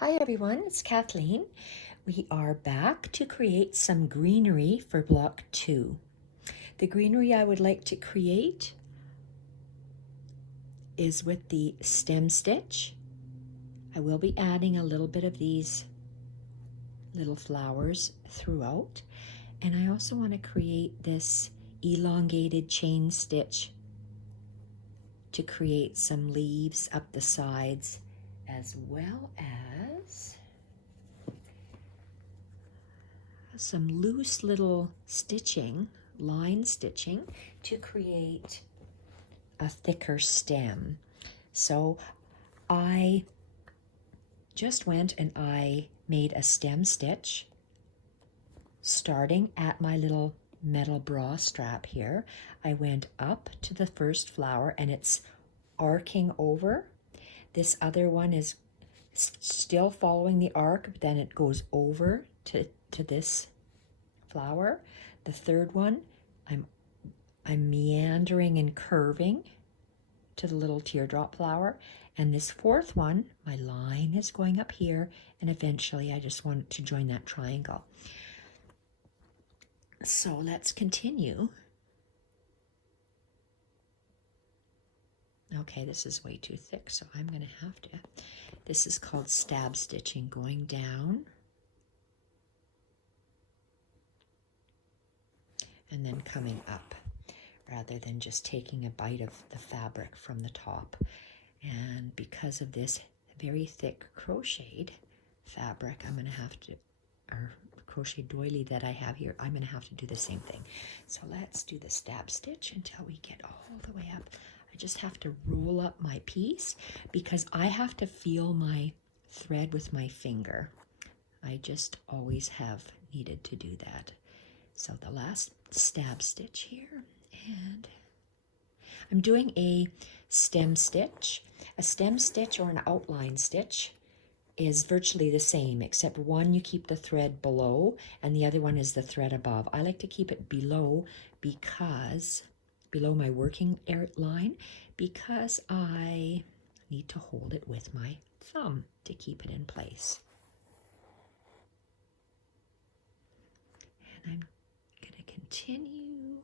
Hi everyone, it's Kathleen. We are back to create some greenery for block 2. The greenery I would like to create is with the stem stitch. I will be adding a little bit of these little flowers throughout, and I also want to create this elongated chain stitch to create some leaves up the sides, as well as some loose little stitching, line stitching, to create a thicker stem. So I just went and I made a stem stitch starting at my little metal bra strap here. I went up to the first flower and it's arcing over. This other one is still following the arc, but then it goes over to this flower. The third one, I'm meandering and curving to the little teardrop flower. And this fourth one, my line is going up here, and eventually I just want to join that triangle. So let's continue. Okay, this is way too thick, so I'm going to have to. This is called stab stitching, going down and then coming up, rather than just taking a bite of the fabric from the top. And because of this very thick crocheted fabric, I'm going to have to, or crochet doily that I have here, I'm going to have to do the same thing. So let's do the stab stitch until we get all the way up. I just have to roll up my piece because I have to feel my thread with my finger. I just always have needed to do that. So the last stab stitch here, and I'm doing a stem stitch. A stem stitch or an outline stitch is virtually the same, except one you keep the thread below and the other one is the thread above. I like to keep it below my working line, because I need to hold it with my thumb to keep it in place. And I'm going to continue.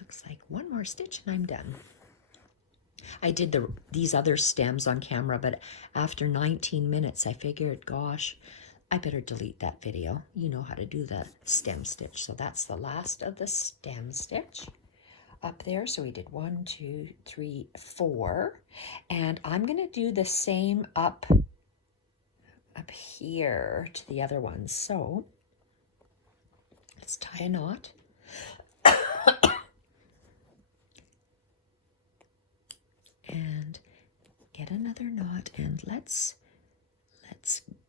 Looks like one more stitch and I'm done. I did these other stems on camera, but after 19 minutes, I figured, gosh, I better delete that video. You know how to do the stem stitch. So that's the last of the stem stitch up there. So we did 1, 2, 3, 4. And I'm going to do the same up here to the other ones. So let's tie a knot. And get another knot, and let's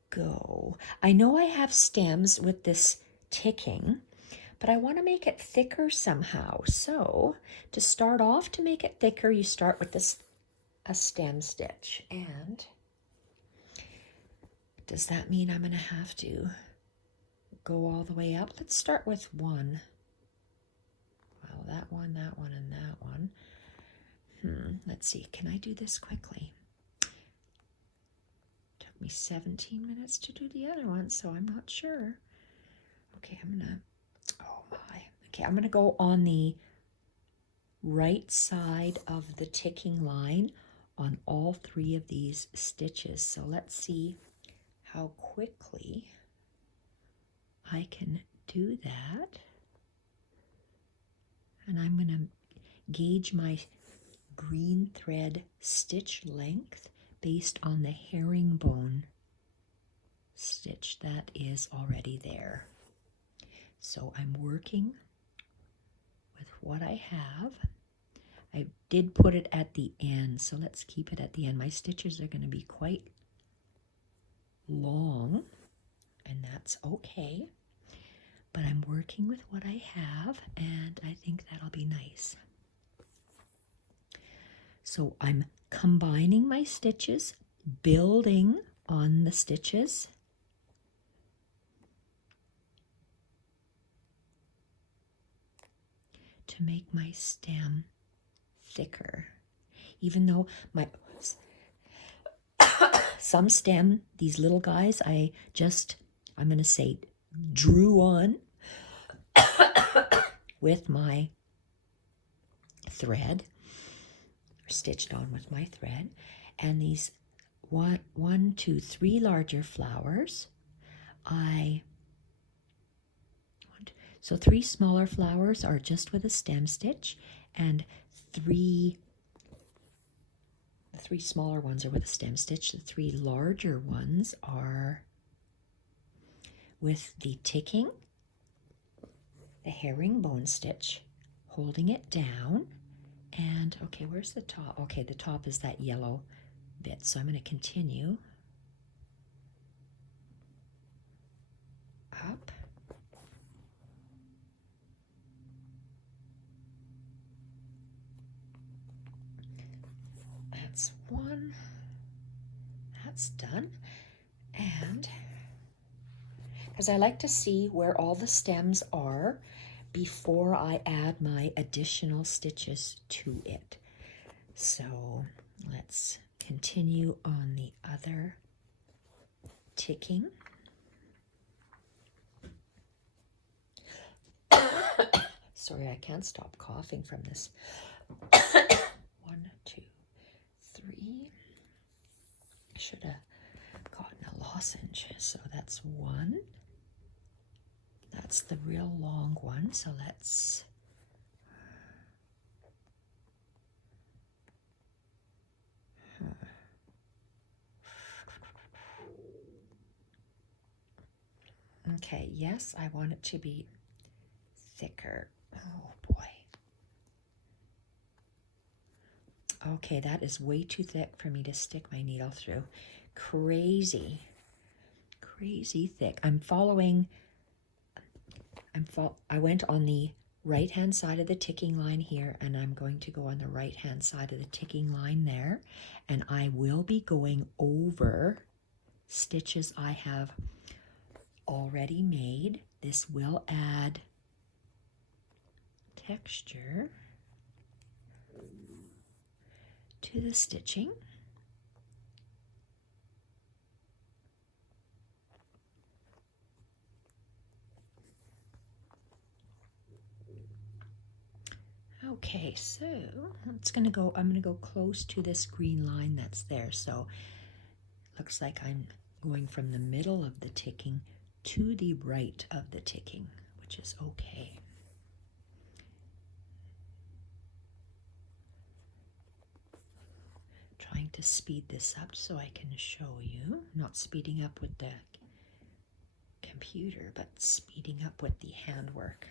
go. I know I have stems with this ticking, but I want to make it thicker somehow. So to start off, to make it thicker, you start with a stem stitch. And does that mean I'm going to have to go all the way up? Let's start with one. Well, that one, and that one. Let's see, can I do this quickly? Took me 17 minutes to do the other one, so I'm not sure. Okay, I'm gonna go on the right side of the ticking line on all 3 of these stitches. So let's see how quickly I can do that. And I'm gonna gauge my green thread stitch length based on the herringbone stitch that is already there. So I'm working with what I have. I did put it at the end, so let's keep it at the end. My stitches are going to be quite long, and that's okay. But I'm working with what I have, and I think that'll be nice. So I'm combining my stitches, building on the stitches. to make my stem thicker. Even though some stem, these little guys, I'm going to say, drew on with my thread, or stitched on with my thread. And these one, two, three larger flowers, so 3 smaller flowers are just with a stem stitch, and the 3 smaller ones are with a stem stitch. The 3 larger ones are with the ticking, the herringbone stitch, holding it down. And okay, where's the top? Okay, the top is that yellow bit, so I'm going to continue up. That's one. That's done. And because I like to see where all the stems are before I add my additional stitches to it. So let's continue on the other ticking. Sorry, I can't stop coughing from this. 1, 2, 3. I should have gotten a lozenge. So that's 1. That's the real long one. So let's okay, yes, I want it to be thicker. Oh boy. Okay, that is way too thick for me to stick my needle through. Crazy thick. I went on the right-hand side of the ticking line here, and I'm going to go on the right-hand side of the ticking line there, and I will be going over stitches I have already made. This will add texture to the stitching. Okay, so I'm going to go close to this green line that's there. So looks like I'm going from the middle of the ticking to the right of the ticking, which is okay. Trying to speed this up so I can show you, not speeding up with the computer, but speeding up with the handwork.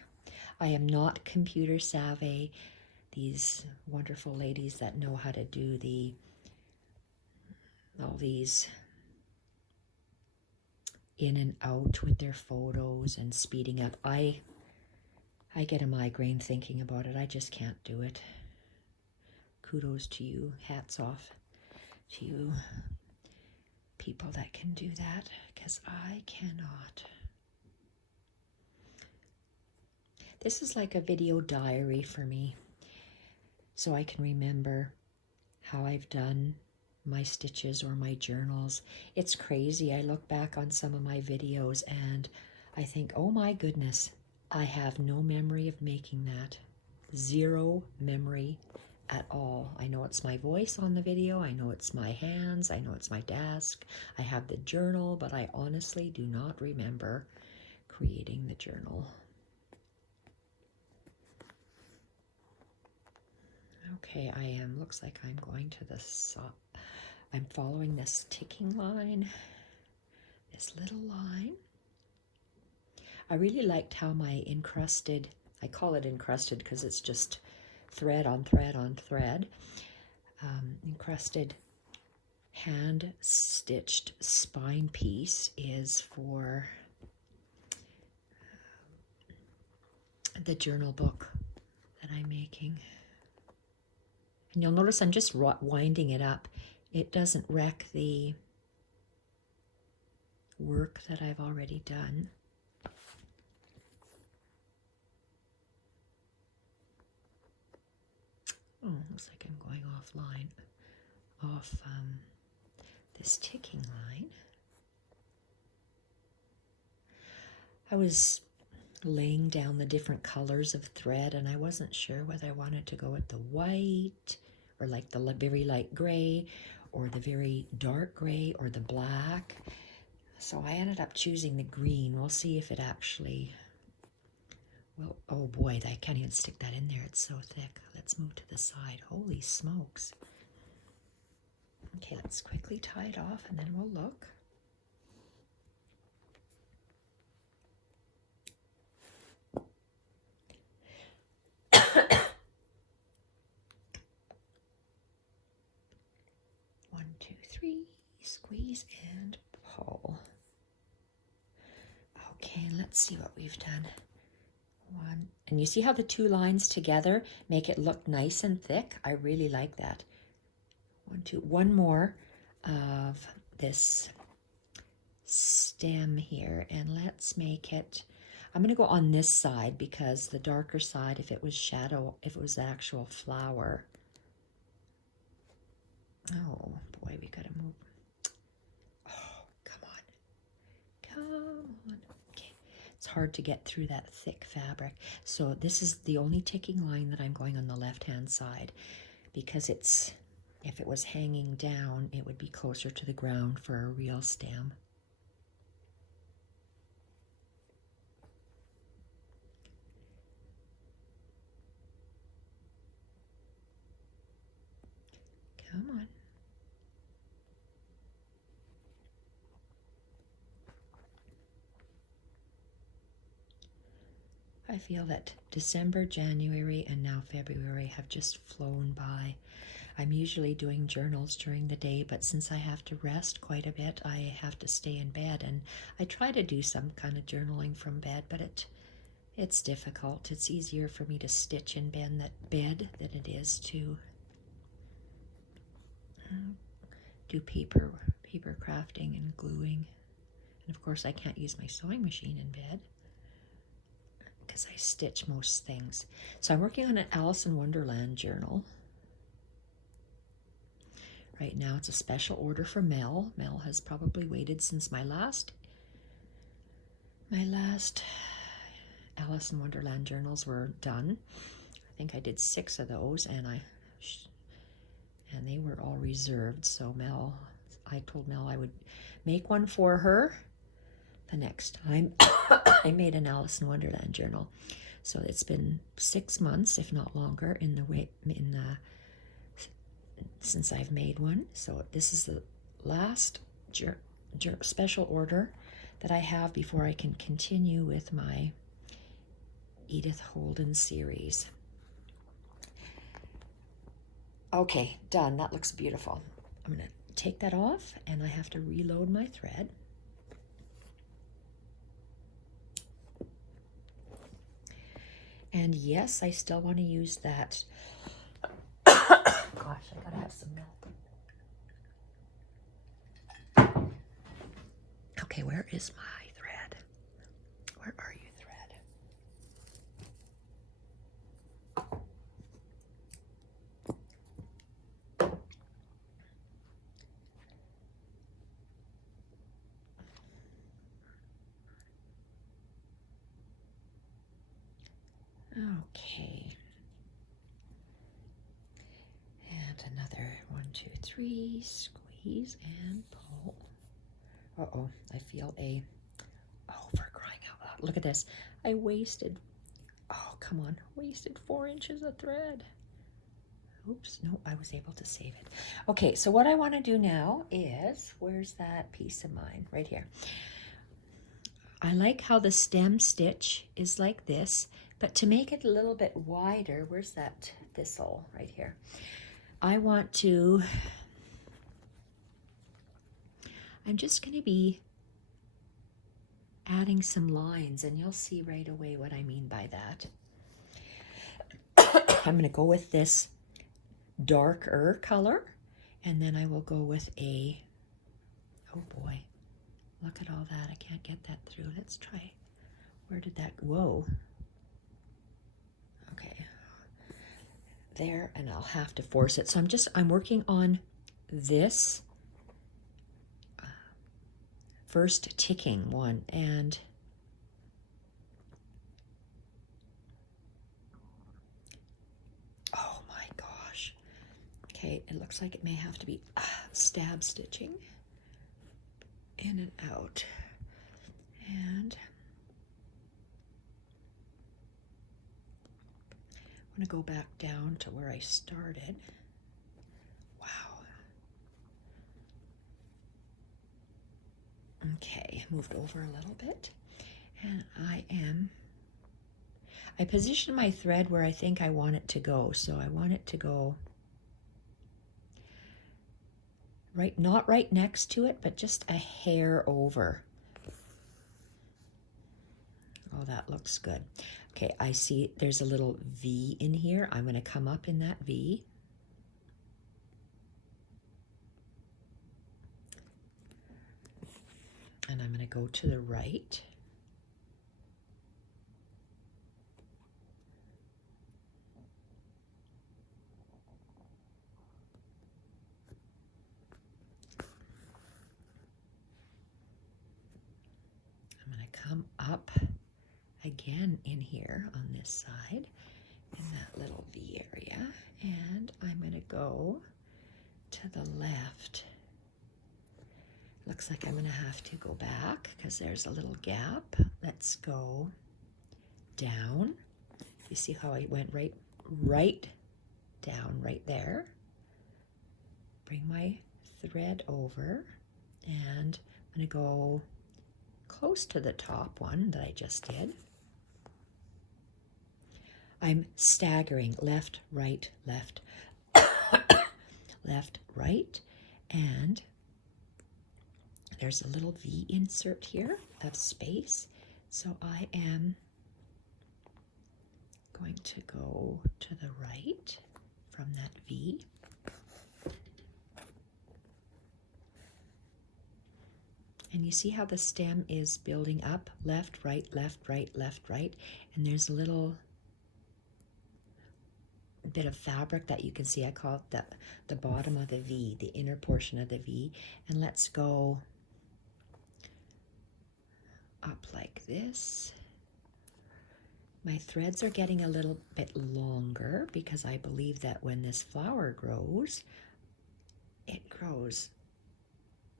I am not computer savvy. These wonderful ladies that know how to do all these in and out with their photos and speeding up. I get a migraine thinking about it. I just can't do it. Kudos to you. Hats off to you people that can do that, because I cannot. This is like a video diary for me, so I can remember how I've done my stitches or my journals. It's crazy. I look back on some of my videos and I think, oh my goodness, I have no memory of making that. Zero memory at all. I know it's my voice on the video. I know it's my hands. I know it's my desk. I have the journal, but I honestly do not remember creating the journal. Okay, looks like I'm going to I'm following this ticking line, this little line. I really liked how my encrusted, I call it encrusted because it's just thread on thread on thread, encrusted hand stitched spine piece is for the journal book that I'm making. And you'll notice I'm just winding it up. It doesn't wreck the work that I've already done. looks like I'm going offline, off this ticking line. I was laying down the different colors of thread, and I wasn't sure whether I wanted to go with the white, or like the very light gray, or the very dark gray, or the black. So I ended up choosing the green. We'll see if it actually, well, oh boy, I can't even stick that in there. It's so thick. Let's move to the side. Holy smokes. Okay, let's quickly tie it off and then we'll look. One, two, three, squeeze and pull. Okay, let's see what we've done. One, and you see how the two lines together make it look nice and thick? I really like that. One more of this stem here, and let's make it, I'm going to go on this side because the darker side, if it was shadow, if it was the actual flower. Oh boy, we gotta move. Oh, come on. Come on. Okay. It's hard to get through that thick fabric. So this is the only ticking line that I'm going on the left-hand side, because it's, if it was hanging down, it would be closer to the ground for a real stem. Come on. I feel that December, January, and now February have just flown by. I'm usually doing journals during the day, but since I have to rest quite a bit, I have to stay in bed, and I try to do some kind of journaling from bed, but it's difficult. It's easier for me to stitch in bed than it is to do paper crafting and gluing. And of course I can't use my sewing machine in bed because I stitch most things. So I'm working on an Alice in Wonderland journal. Right now it's a special order for Mel. Mel has probably waited since my last Alice in Wonderland journals were done. I think I did 6 of those, and they were all reserved. So Mel, I told Mel I would make one for her the next time I made an Alice in Wonderland journal. So it's been 6 months, if not longer, since I've made one. So this is the last special order that I have before I can continue with my Edith Holden series. Okay, done. That looks beautiful. I'm going to take that off, and I have to reload my thread. And yes, I still want to use that. Gosh, I gotta have some milk. Okay, where is my thread? Where are you, thread? Okay. And another 1, 2, 3, squeeze and pull. Uh-oh, I feel for crying out loud. Look at this. I wasted, wasted 4 inches of thread. Oops, no, I was able to save it. Okay, so what I want to do now is, where's that piece of mine? Right here. I like how the stem stitch is like this, but to make it a little bit wider, where's that thistle? Right here. I'm just going to be adding some lines, and you'll see right away what I mean by that. I'm going to go with this darker color, and then I will go with oh boy, look at all that. I can't get that through. Let's try. Where did that, whoa. Okay. there and I'll have to force it. So I'm working on this first ticking one, and oh my gosh. Okay, it looks like it may have to be stab stitching in and out. And I'm going to go back down to where I started. Wow. Okay, moved over a little bit. And I positioned my thread where I think I want it to go. So I want it to go right, not right next to it, but just a hair over. Oh, that looks good. Okay, I see there's a little V in here. I'm going to come up in that V. And I'm going to go to the right. I'm going to come up again in here on this side in that little V area, and I'm going to go to the left. Looks like I'm going to have to go back because there's a little gap. Let's go down. You see how I went right down right there. Bring my thread over, and I'm going to go close to the top one that I just did. I'm staggering left, right, left, left, right, and there's a little V insert here of space. So I am going to go to the right from that V. And you see how the stem is building up, left, right, left, right, left, right, and there's a little bit of fabric that you can see. I call it the bottom of the V, the inner portion of the V. And let's go up like this. My threads are getting a little bit longer because I believe that when this flower grows, it grows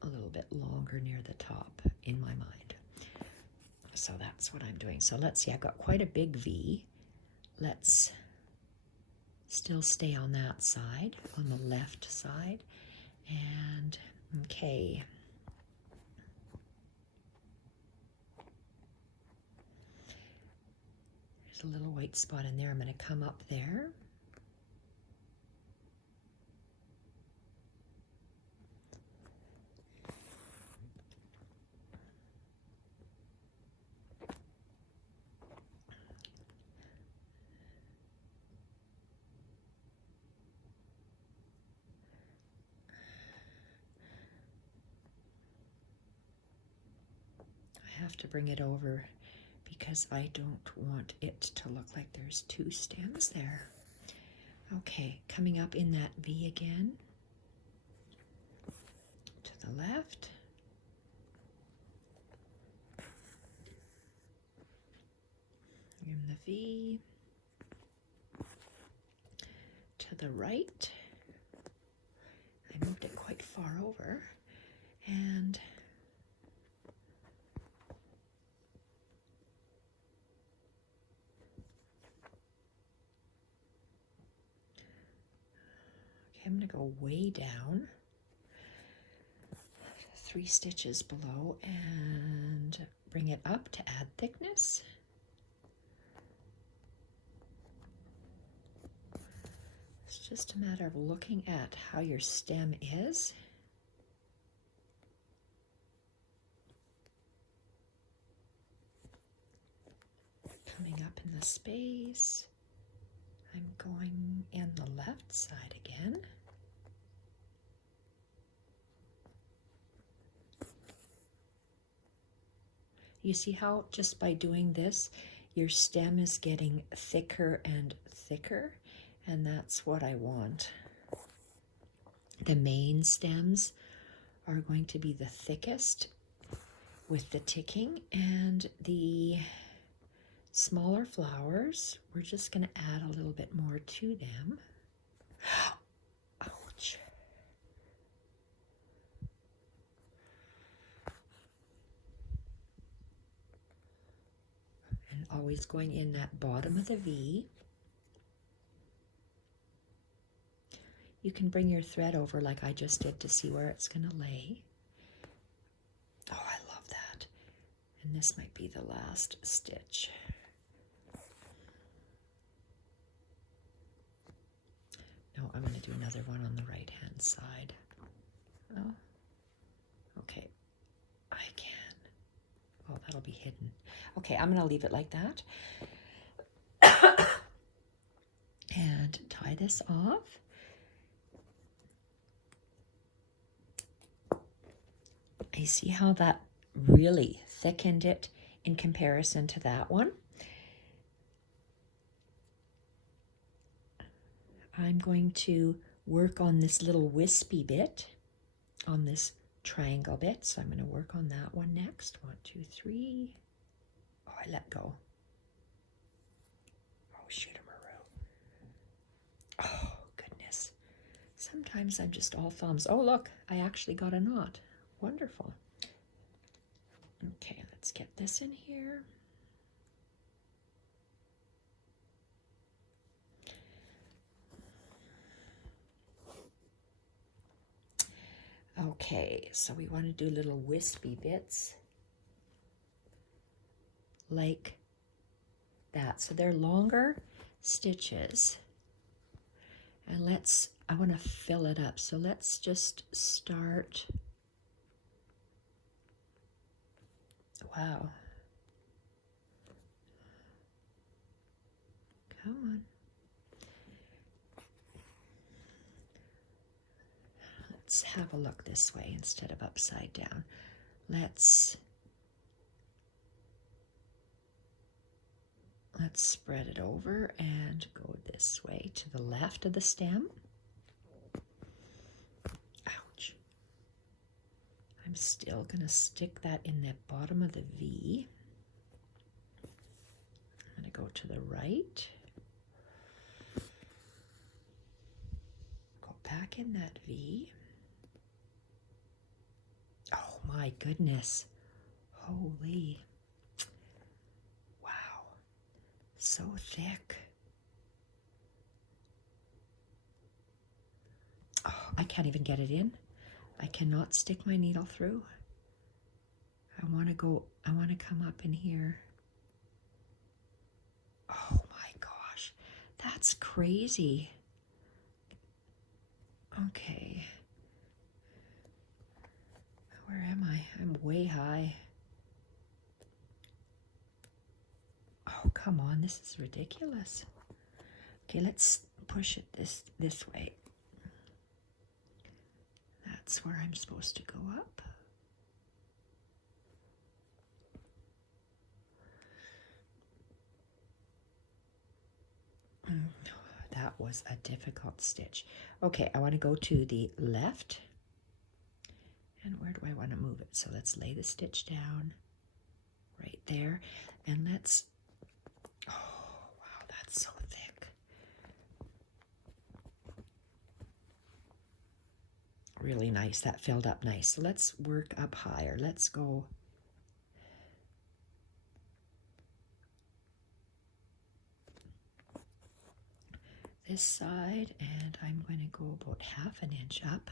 a little bit longer near the top in my mind. So that's what I'm doing. So let's see, I've got quite a big V. Let's still stay on that side, on the left side. And okay. There's a little white spot in there. I'm going to come up there. I have to bring it over because I don't want it to look like there's two stems there. Okay, coming up in that V again, to the left. In the V, to the right. I moved it quite far over, and I'm going to go way down, 3 stitches below, and bring it up to add thickness. It's just a matter of looking at how your stem is. Coming up in the space. I'm going in the left side again. You see how just by doing this, your stem is getting thicker and thicker, and that's what I want. The main stems are going to be the thickest with the ticking, and the smaller flowers, we're just going to add a little bit more to them. Ouch. And always going in that bottom of the V. You can bring your thread over like I just did to see where it's going to lay. Oh, I love that. And this might be the last stitch. No, I'm going to do another one on the right-hand side. Oh, okay. I can. Oh, that'll be hidden. Okay, I'm going to leave it like that. And tie this off. You see how that really thickened it in comparison to that one? I'm going to work on this little wispy bit, on this triangle bit. So I'm going to work on that one next. 1, 2, 3. Oh, I let go. Oh, shoot, a maroon. Oh, goodness. Sometimes I'm just all thumbs. Oh, look, I actually got a knot. Wonderful. Okay, let's get this in here. Okay, so we want to do little wispy bits like that. So they're longer stitches. And I want to fill it up. So let's just start. Wow. Come on. Let's have a look this way instead of upside down. Let's spread it over and go this way to the left of the stem. Ouch. I'm still going to stick that in the bottom of the V. I'm going to go to the right. Go back in that V. Oh my goodness. Holy. Wow. So thick. Oh, I can't even get it in. I cannot stick my needle through. I want to come up in here. Oh my gosh. That's crazy. Okay. Where am I? I'm way high. Oh, come on. This is ridiculous. Okay, let's push it this way. That's where I'm supposed to go up. That was a difficult stitch. Okay, I want to go to the left. And where do I want to move it? So let's lay the stitch down right there. And let's, oh, wow, that's so thick. Really nice. That filled up nice. So let's work up higher. Let's go this side, and I'm going to go about 1/2 inch up.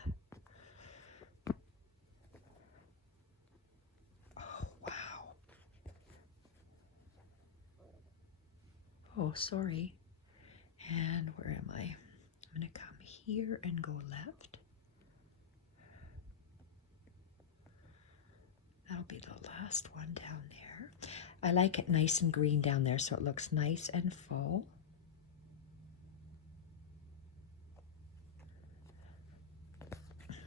Oh, wow. Oh, sorry. And where am I? I'm going to come here and go left. That'll be the last one down there. I like it nice and green down there so it looks nice and full.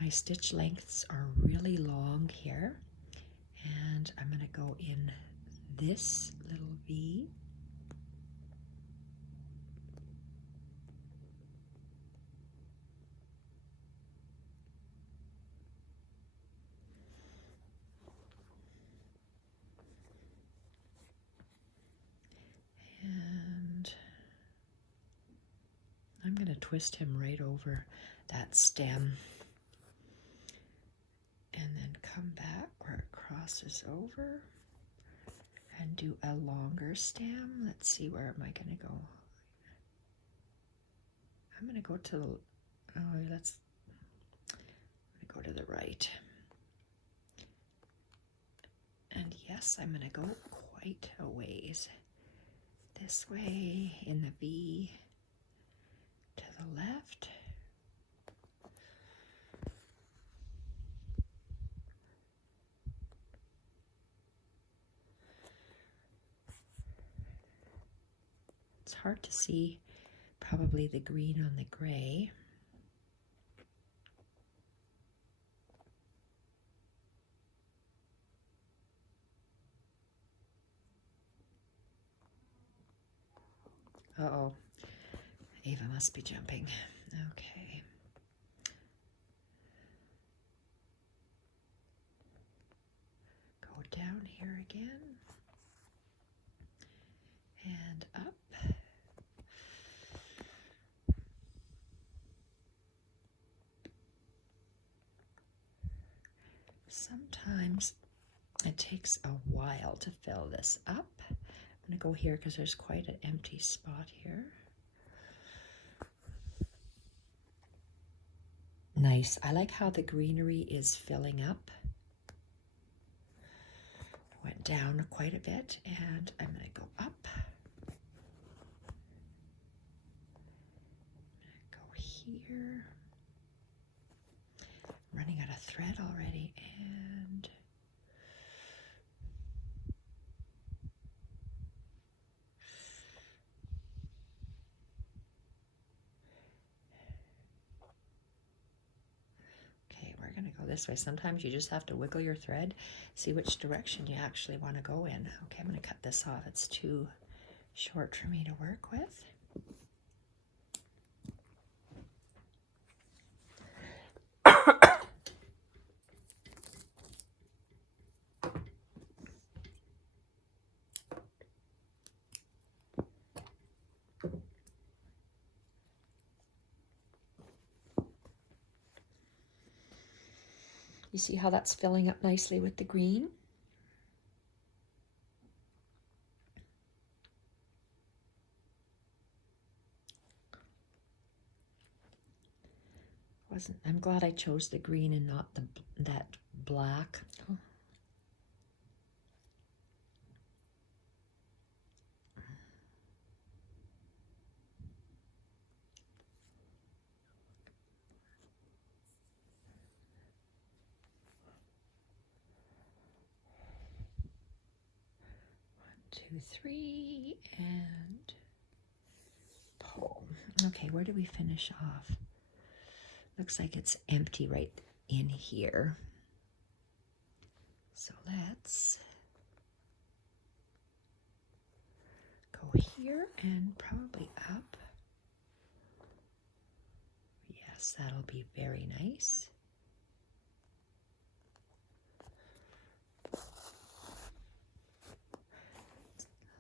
My stitch lengths are really long here, and I'm going to go in this little V. I'm going to twist him right over that stem and then come back where it crosses over and do a longer stem. Let's see, where am I going to go? I'm going to go to the, I'm going to go to the right. And yes, I'm going to go quite a ways. This way in the V, to the left. It's hard to see probably the green on the gray. Uh-oh, Ava must be jumping. Okay. Go down here again. And up. Sometimes it takes a while to fill this up. I'm going to go here because there's quite an empty spot here. Nice. I like how the greenery is filling up. I went down quite a bit and I'm going to go up. Go here. I'm running out of thread already and going to go this way. Sometimes you just have to wiggle your thread, see which direction you actually want to go in. Okay, I'm going to cut this off. It's too short for me to work with. You see how that's filling up nicely with the green? I'm glad I chose the green and not that black. Oh. Two, three, and pull. Okay, where do we finish off? Looks like it's empty right in here. So let's go here and probably up. Yes, that'll be very nice.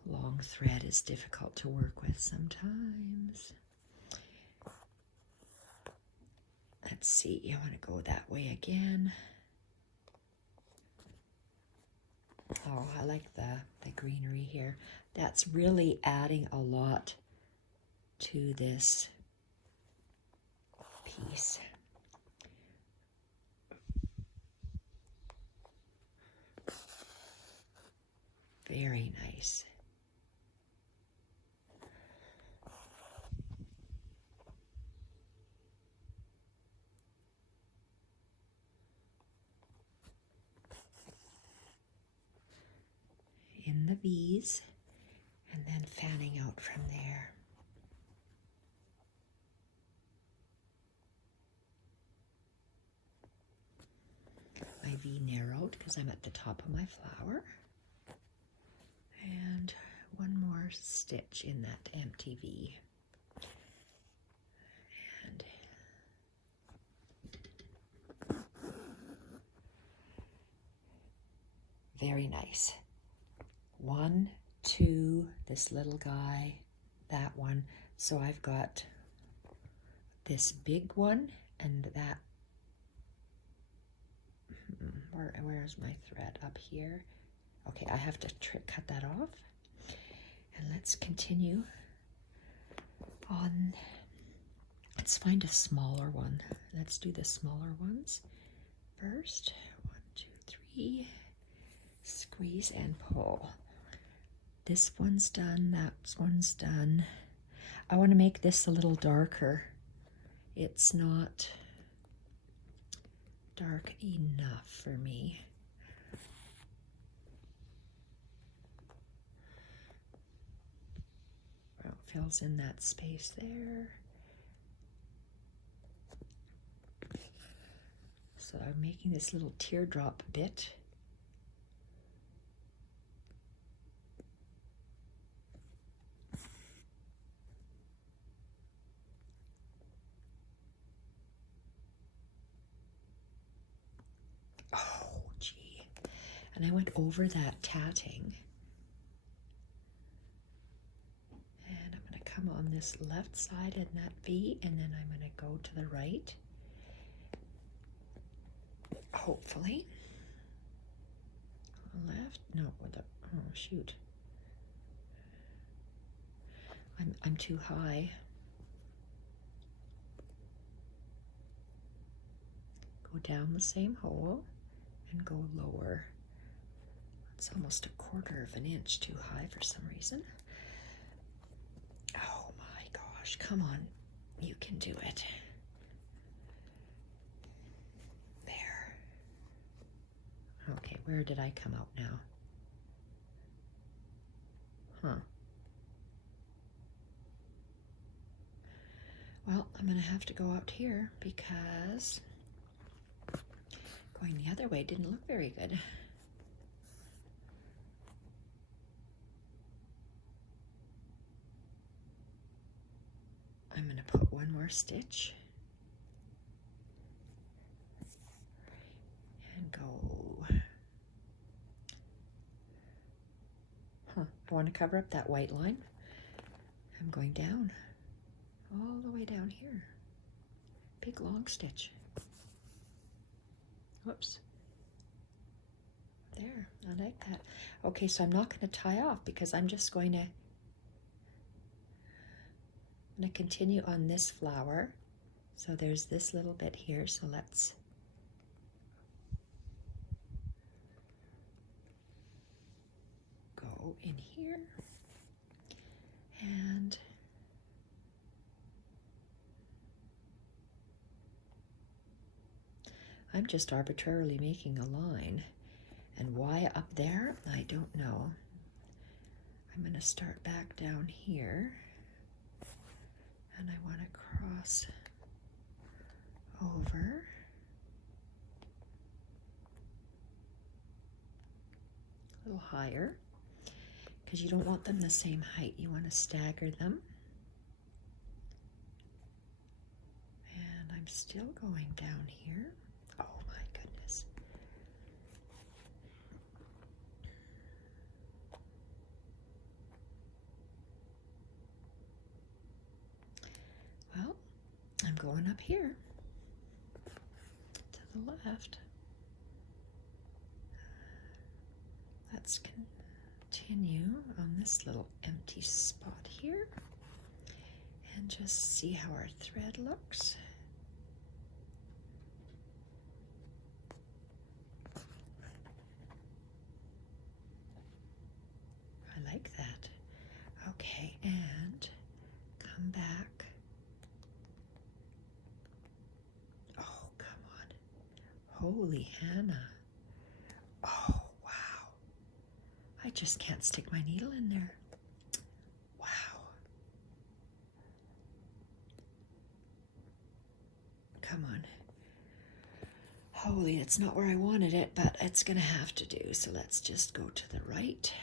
Long thread is difficult to work with sometimes. Let's see, you want to go that way again. Oh, I like the greenery here. That's really adding a lot to this piece. Very nice. In the V's and then fanning out from there. My V narrowed because I'm at the top of my flower. And one more stitch in that empty V. And very nice. 1, 2, this little guy, that one. So I've got this big one and that, where's my thread? Up here. Okay, I have to cut that off. And let's continue on. Let's find a smaller one. Let's do the smaller ones first. 1, 2, 3. Squeeze and pull. This one's done, that one's done. I want to make this a little darker. It's not dark enough for me. Well, it fills in that space there. So I'm making this little teardrop bit. Oh, gee. And I went over that tatting. And I'm going to come on this left side in that V, and then I'm going to go to the right. Hopefully. Left? No, oh shoot. I'm too high. Go down the same hole and go lower. It's almost 1/4 of an inch too high for some reason. Oh my gosh, come on. You can do it. There. Okay, where did I come out now? Huh. Well, I'm going to have to go out here because going the other way didn't look very good. I'm going to put one more stitch and go. I want to cover up that white line. I'm going down, all the way down here. Big long stitch. Whoops. There, I like that. Okay, so I'm not going to tie off because I'm just going to continue on this flower. So there's this little bit here, so let's go in here and I'm just arbitrarily making a line, and why up there I don't know. I'm going to start back down here and I want to cross over a little higher because you don't want them the same height. You want to stagger them. And I'm still going down here. Oh my goodness. Well, I'm going up here to the left. Let's continue on this little empty spot here and just see how our thread looks. I like that. Okay, and come back. Oh, come on. Holy Hannah. Oh, wow. I just can't stick my needle in there. Wow. Come on. Holy, it's not where I wanted it, but it's going to have to do. So let's just go to the right.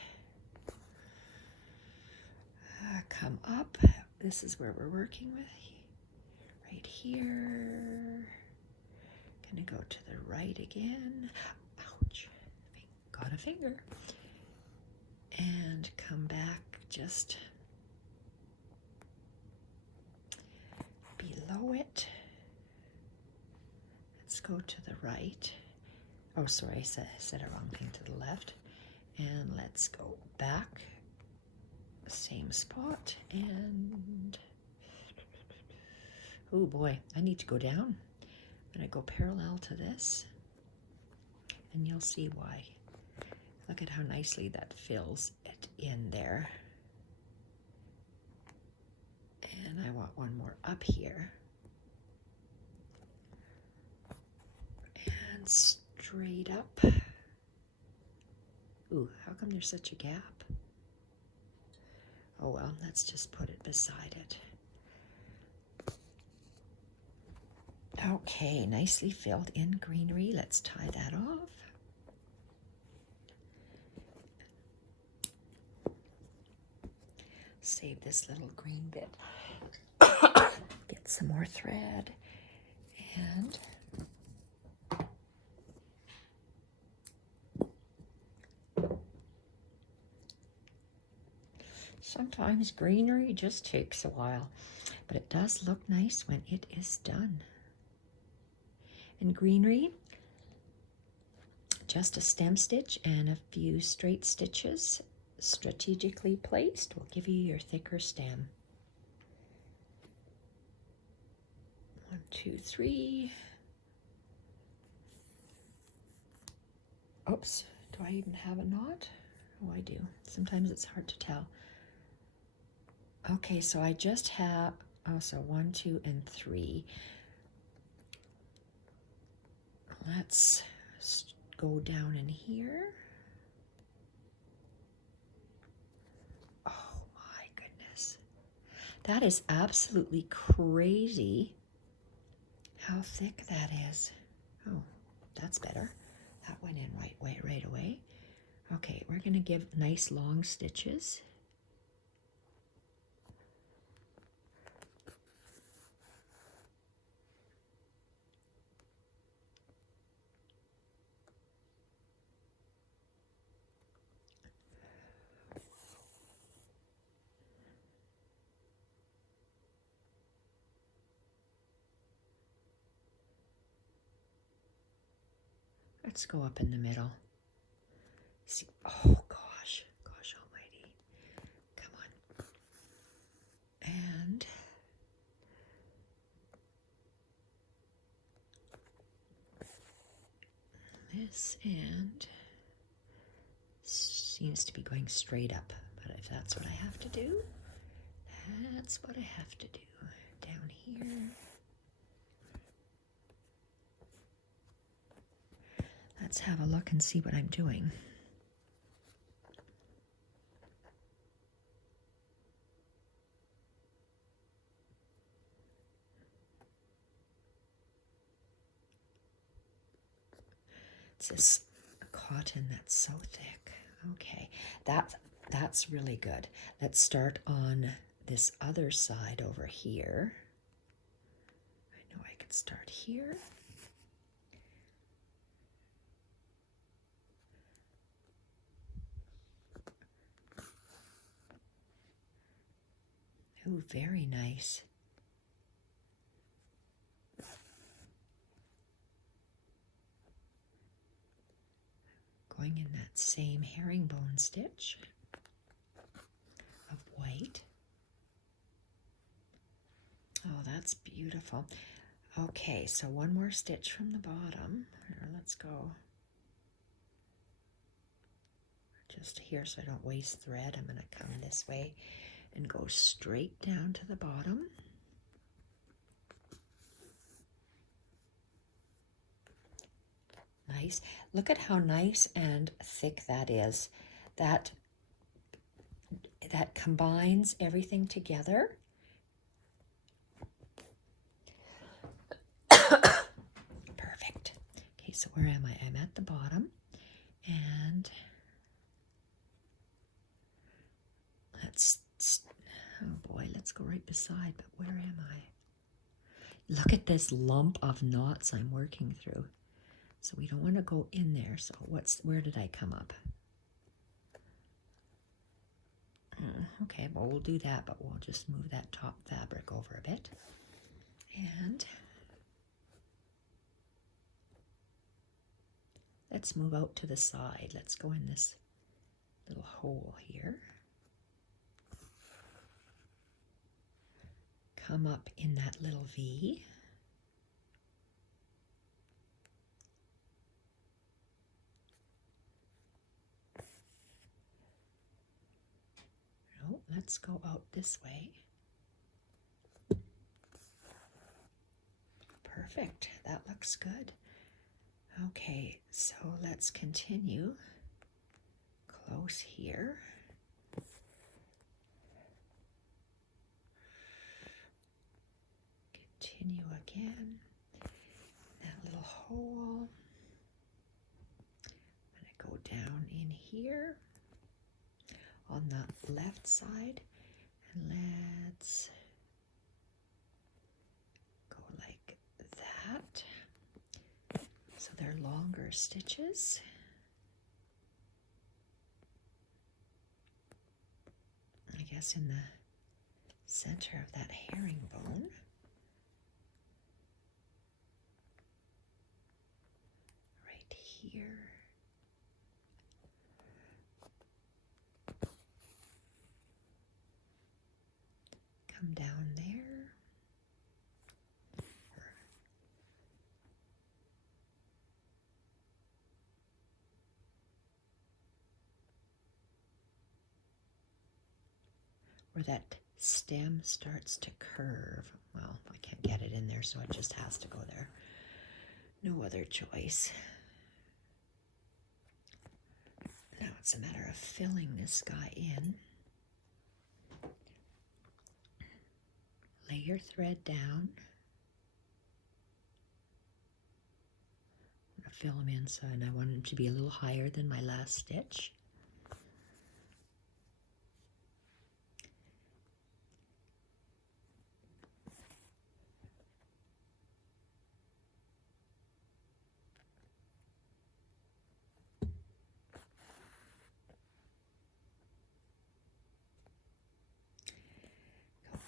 Come up. This is where we're working with. Right here. Gonna go to the right again. Ouch. Got a finger. And come back just below sew it. Let's go to the right. Oh, sorry, I said a wrong thing, to the left. And let's go back, same spot, and oh boy, I need to go down. I'm gonna go parallel to this, and you'll see why. Look at how nicely that fills it in there. And I want one more up here. And straight up. Ooh, how come there's such a gap? Oh well, let's just put it beside it. Okay, nicely filled in greenery. Let's tie that off. Save this little green bit. Get some more thread. And sometimes greenery just takes a while, but it does look nice when it is done. And greenery, just a stem stitch and a few straight stitches strategically placed will give you your thicker stem. 1, 2, 3. Oops, do I even have a knot? Oh, I do. Sometimes it's hard to tell. Okay, so I just have, oh, so 1, 2, and 3. Let's go down in here. Oh my goodness. That is absolutely crazy how thick that is. Oh, that's better. That went in right away. Okay, we're going to give nice long stitches. Let's go up in the middle. See, oh gosh almighty. Come on. And this end seems to be going straight up, but if that's what I have to do, that's what I have to do. Down here. Let's have a look and see what I'm doing. It's this cotton that's so thick. Okay, that's really good. Let's start on this other side over here. I know I can start here. Ooh, very nice. Going in that same herringbone stitch of white. Oh, that's beautiful. Okay, so one more stitch from the bottom. Here, let's go just here so I don't waste thread. I'm going to come this way and go straight down to the bottom. Nice. Look at how nice and thick that is. That combines everything together. Perfect. Okay, so where am I? I'm at the bottom, and oh boy, let's go right beside, but where am I? Look at this lump of knots I'm working through. So we don't want to go in there. So where did I come up? Okay, well, we'll do that, but we'll just move that top fabric over a bit. And let's move out to the side. Let's go in this little hole here. Come up in that little V. No, let's go out this way. Perfect, that looks good. Okay, so let's continue close here. Continue again, that little hole. I'm going to go down in here on the left side, and let's go like that. So they're longer stitches. I guess in the center of that herringbone. Right here. Come down there. Where that stem starts to curve. Well, I can't get it in there, so it just has to go there. No other choice. Now it's a matter of filling this guy in. Lay your thread down. I'm going to fill them in, and I want them to be a little higher than my last stitch.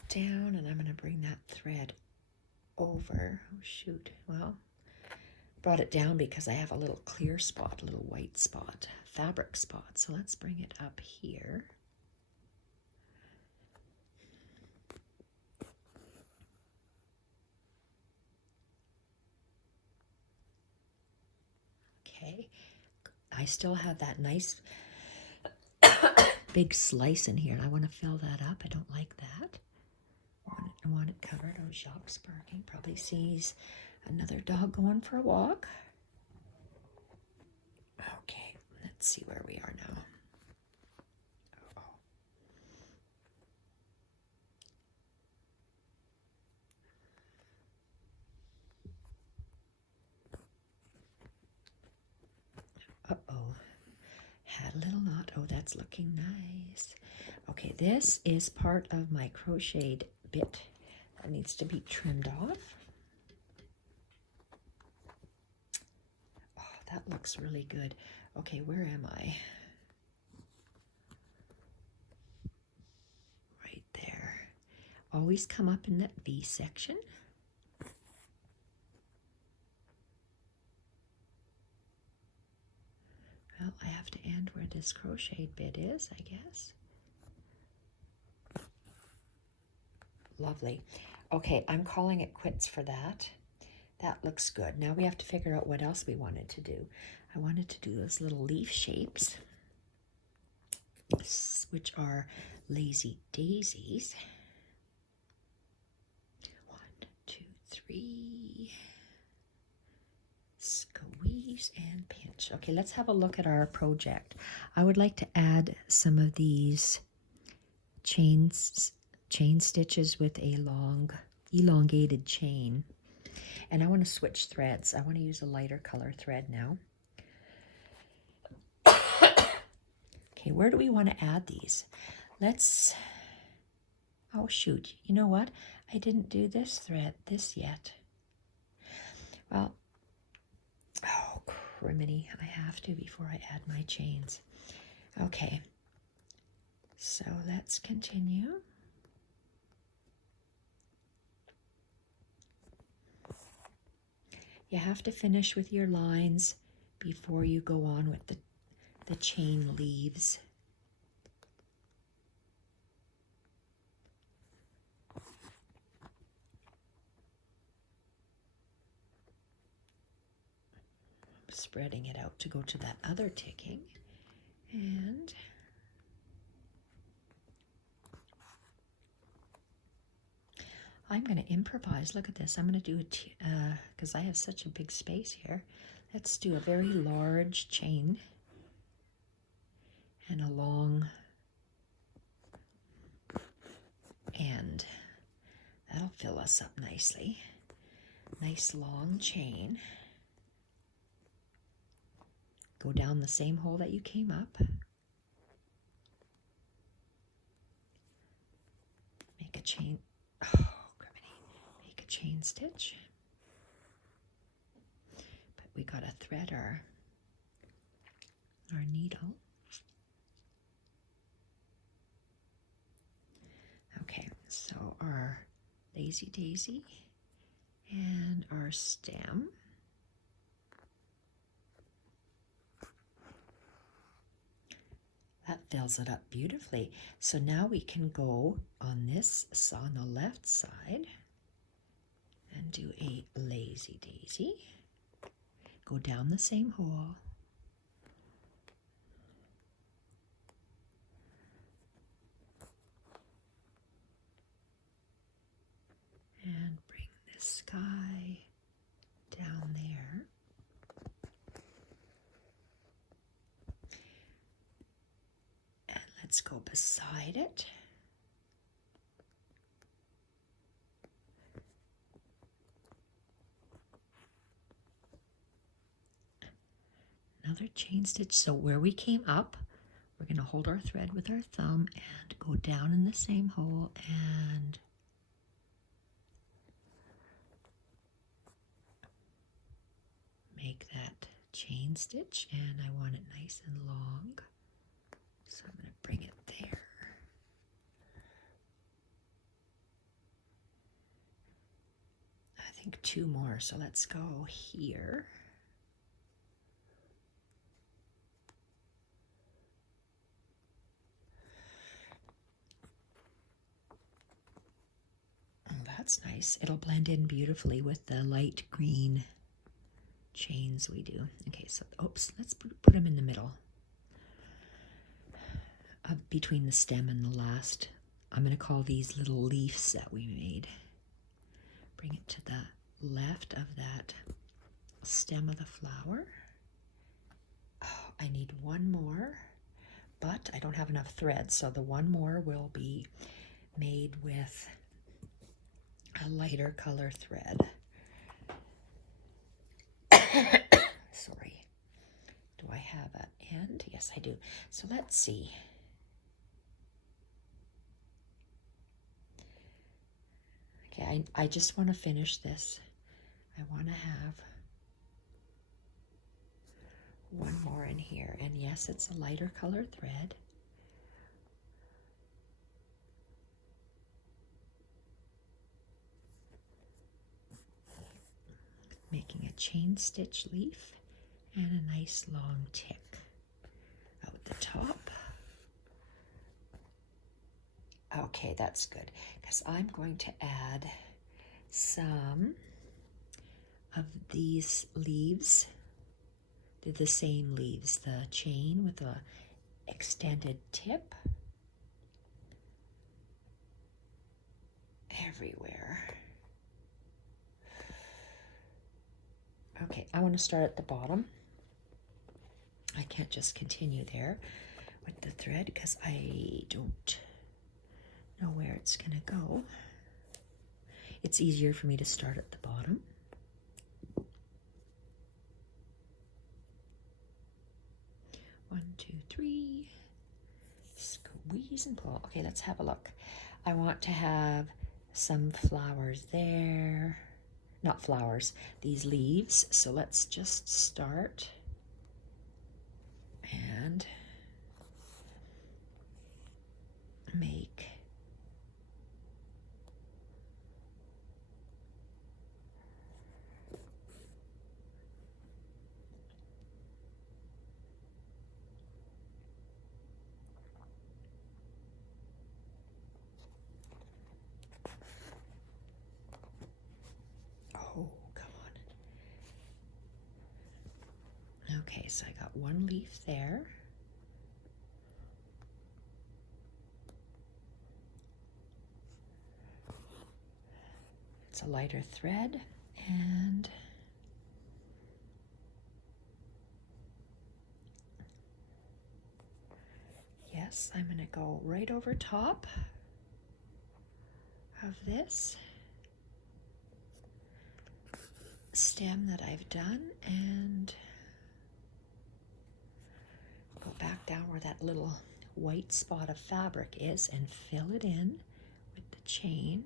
Down, and I'm going to bring that thread over. Oh shoot, well, brought it down because I have a little clear spot, a little white spot, fabric spot. So let's bring it up here. Okay, I still have that nice big slice in here, and I want to fill that up. I don't like that. I want it covered. Oh, Jacques barking. Probably sees another dog going for a walk. Okay, let's see where we are now. Uh-oh. Had a little knot. Oh, that's looking nice. Okay, this is part of my crocheted bit that needs to be trimmed off. Oh, that looks really good. Okay, where am I? Right there. Always come up in that V section. Well, I have to end where this crocheted bit is, I guess. Lovely. Okay, I'm calling it quits for that. That looks good. Now we have to figure out what else we wanted to do. I wanted to do those little leaf shapes, which are lazy daisies. 1, 2, 3. Squeeze and pinch. Okay, let's have a look at our project. I would like to add some of these chain stitches with a long elongated chain, and I want to switch threads. I want to use a lighter color thread now. Okay, where do we want to add these? Let's, oh shoot, you know what? I didn't do this yet. Well, oh criminy, I have to before I add my chains. Okay, so let's continue. You have to finish with your lines before you go on with the chain leaves. Spreading it out to go to that other ticking, and I'm going to improvise. Look at this. I'm going to do it because I have such a big space here. Let's do a very large chain and a long end. That'll fill us up nicely. Nice long chain. Go down the same hole that you came up. Make a chain. Oh, criminy. Make a chain stitch. But we got to thread our needle. Okay, so our lazy daisy and our stem. That fills it up beautifully. So now we can go on this, on the left side, and do a lazy daisy. Go down the same hole. And bring this guy down there. Let's go beside it. Another chain stitch. So where we came up, we're going to hold our thread with our thumb and go down in the same hole and make that chain stitch. And I want it nice and long. So I'm going to bring it there. I think two more, so let's go here. Oh, that's nice. It'll blend in beautifully with the light green chains we do. Okay, so oops, let's put them in the middle. Between the stem and the last. I'm going to call these little leaves that we made. Bring it to the left of that stem of the flower. Oh, I need one more, but I don't have enough thread, so the one more will be made with a lighter color thread. Sorry. Do I have an end? Yes, I do. So let's see. Okay, I just want to finish this. I want to have one more in here. And yes, it's a lighter color thread. Making a chain stitch leaf and a nice long tick out the top. Okay, that's good, because I'm going to add some of these leaves. They're the same leaves, the chain with a extended tip everywhere. Okay, I want to start at the bottom. I can't just continue there with the thread because I don't know where it's going to go. It's easier for me to start at the bottom. One, two, three. Squeeze and pull. Okay, let's have a look. I want to have some flowers there. Not flowers, these leaves. So let's just start and make Okay, so I got one leaf there. It's a lighter thread, and yes, I'm going to go right over top of this stem that I've done and go back down where that little white spot of fabric is and fill it in with the chain.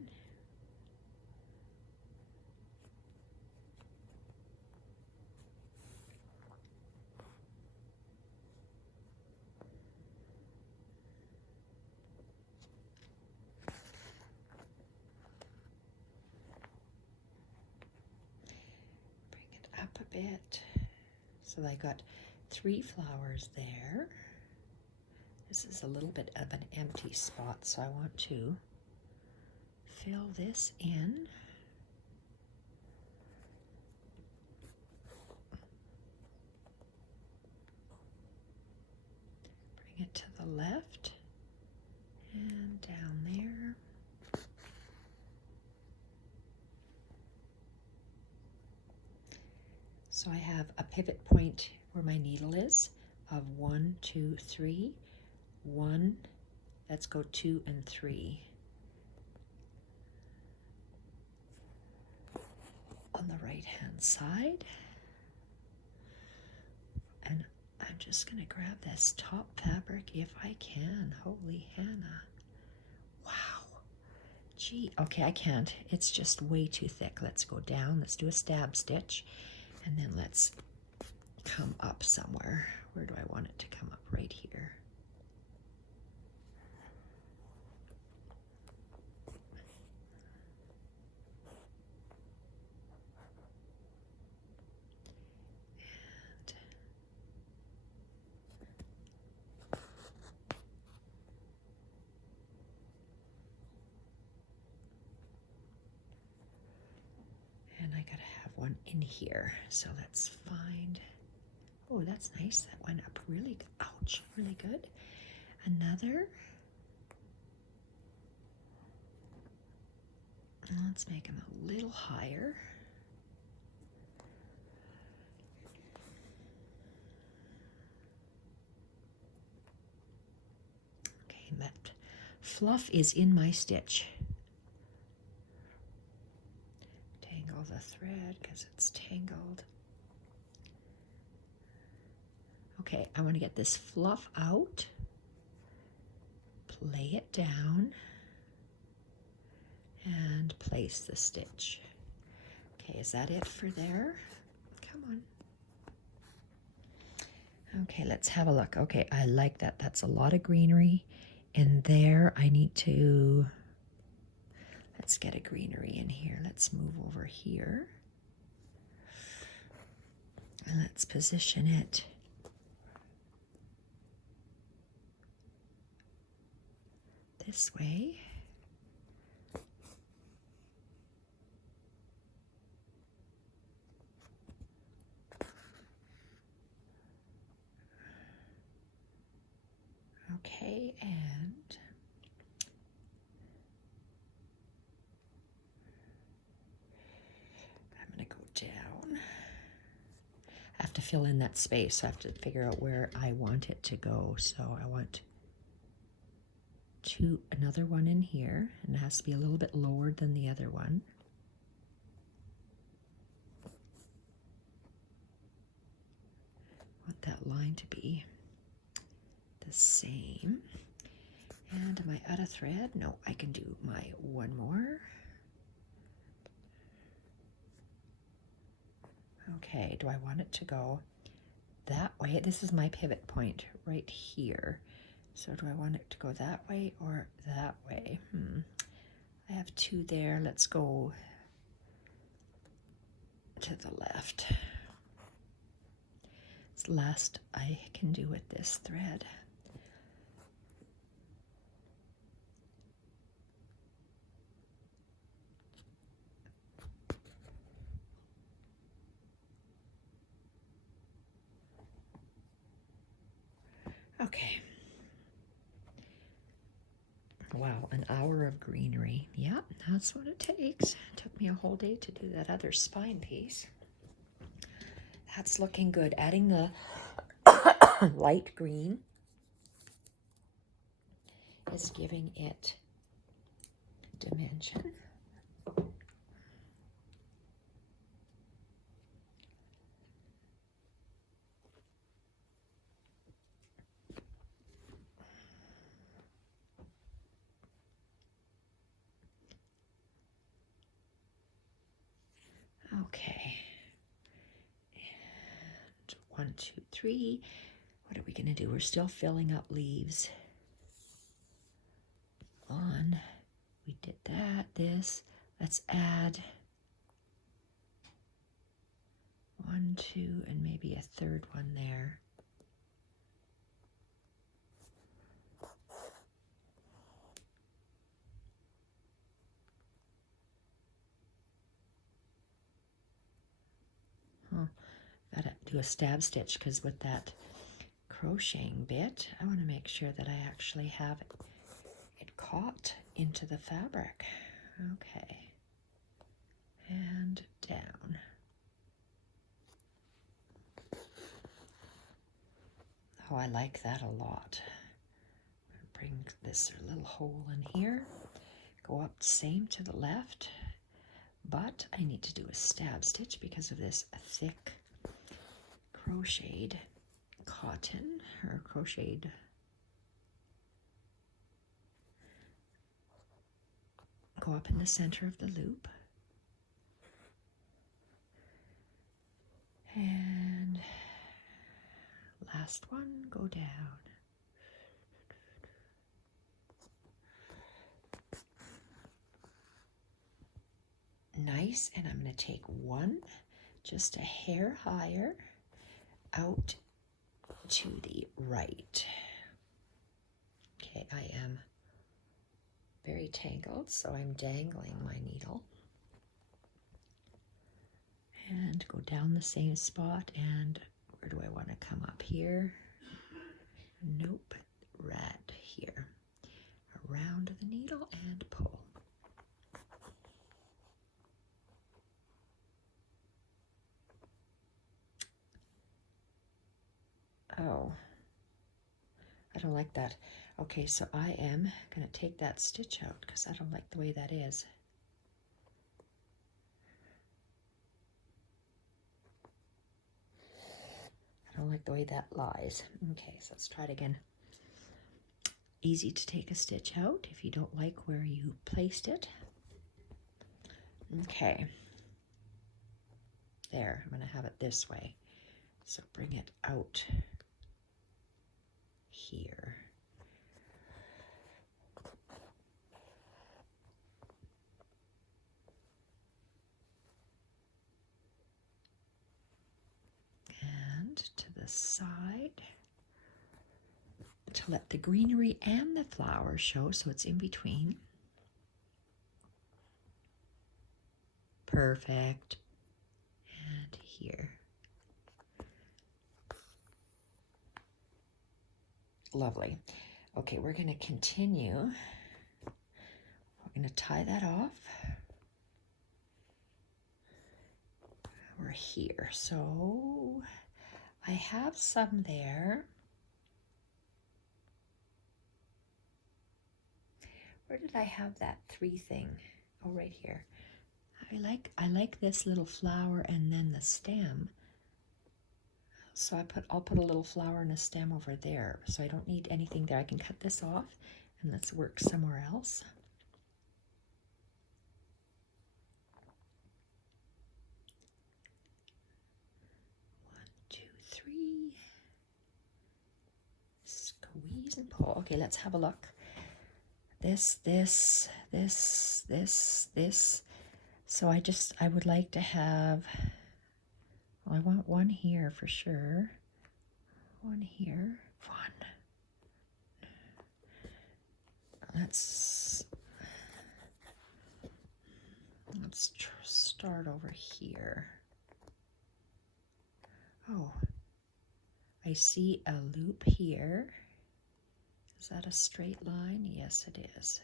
Up a bit. So I got 3 flowers there. This is a little bit of an empty spot, so I want to fill this in. Bring it to the left and down there. So I have a pivot point where my needle is of 1, 2, 3, 1, let's go 2 and 3. On the right hand side. And I'm just going to grab this top fabric if I can. Holy Hannah. Wow. Gee, okay, I can't. It's just way too thick. Let's go down. Let's do a stab stitch. And then let's come up somewhere. Where do I want it to come up? Right here. And I gotta have one in here. So let's find, oh, that's nice. That went up really good. Ouch, really good. Another. Let's make them a little higher. Okay, that fluff is in my stitch. Tangle the thread because it's tangled. Okay, I want to get this fluff out. Play it down. And place the stitch. Okay, is that it for there? Come on. Okay, let's have a look. Okay, I like that. That's a lot of greenery. And there I need to, let's get a greenery in here. Let's move over here. And let's position it this way. Okay, and I'm going to go down. I have to fill in that space. I have to figure out where I want it to go. So I want another one in here, and it has to be a little bit lower than the other one. I want that line to be the same. And am I out of thread? No, I can do my one more. Okay, do I want it to go that way? This is my pivot point right here. So do I want it to go that way or that way? I have 2 there. Let's go to the left. It's the last I can do with this thread. Okay. Wow, an hour of greenery. Yeah, that's what it takes. It took me a whole day to do that other spine piece. That's looking good. Adding the light green is giving it dimension. Okay. And 1, 2, 3. What are we going to do? We're still filling up leaves. On. We did that. This. Let's add 1, 2, and maybe a third one there. Gotta do a stab stitch because with that crocheting bit, I want to make sure that I actually have it caught into the fabric. Okay. And down. Oh, I like that a lot. Bring this little hole in here. Go up same to the left. But I need to do a stab stitch because of this thick crocheted cotton or crocheted go up in the center of the loop and last one go down. Nice, and I'm going to take one just a hair higher out to the right. Okay, I am very tangled, so I'm dangling my needle. And go down the same spot, and where do I want to come up here? Nope, right here. Around the needle and pull. Oh, I don't like that. Okay, so I am going to take that stitch out because I don't like the way that is. I don't like the way that lies. Okay, so let's try it again. Easy to take a stitch out if you don't like where you placed it. Okay. There, I'm going to have it this way. So bring it out here. And to the side to let the greenery and the flowers show, so it's in between. Perfect. And here. Lovely. Okay, we're going to continue. We're going to tie that off. We're here. So I have some there. Where did I have that 3 thing? Oh, right here. I like this little flower and then the stem. So I'll put a little flower and a stem over there. So I don't need anything there. I can cut this off and let's work somewhere else. One, two, three. Squeeze and pull. Okay, let's have a look. This. So I would like to have, well, I want one here for sure. One here. One. Let's start over here. Oh, I see a loop here. Is that a straight line? Yes, it is.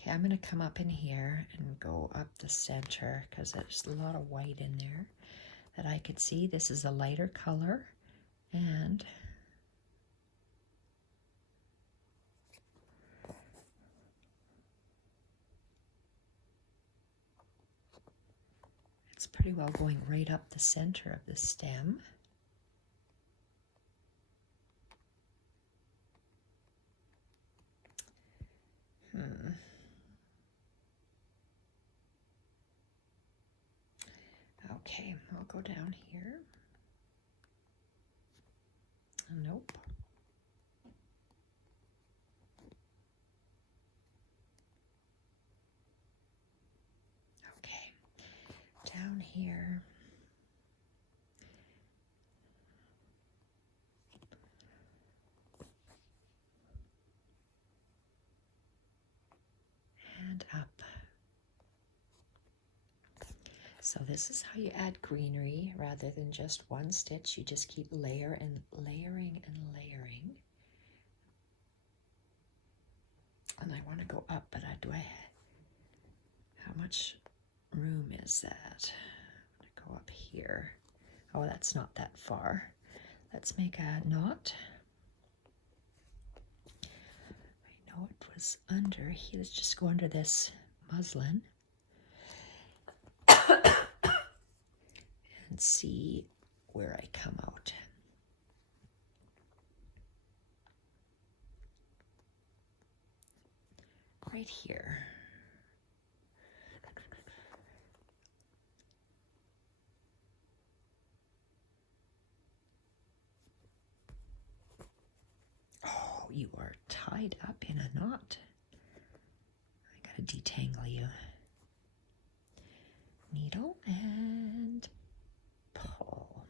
Okay, I'm going to come up in here and go up the center because there's a lot of white in there that I could see. This is a lighter color, and it's pretty well going right up the center of the stem. Okay, I'll go down here. Nope. Okay, down here. And up. So this is how you add greenery. Rather than just one stitch, you just keep layering and layering and layering. And I want to go up, but how much room is that? I'm going to go up here. Oh, that's not that far. Let's make a knot. I know it was under here. Let's just go under this muslin and see where I come out. Right here. Oh, you are tied up in a knot. I gotta detangle you. Needle and pull.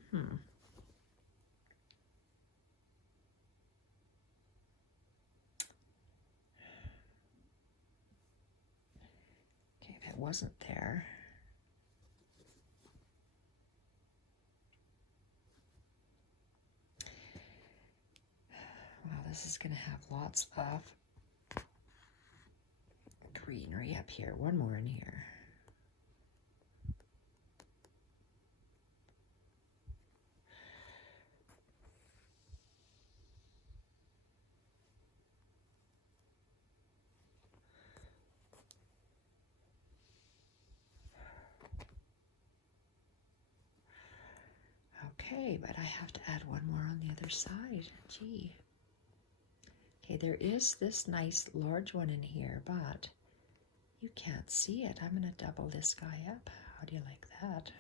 Okay, if it wasn't there. Well, this is going to have lots of greenery up here. One more in here. Okay, but I have to add one more on the other side. Gee. Okay, there is this nice large one in here, but you can't see it. I'm going to double this guy up. How do you like that?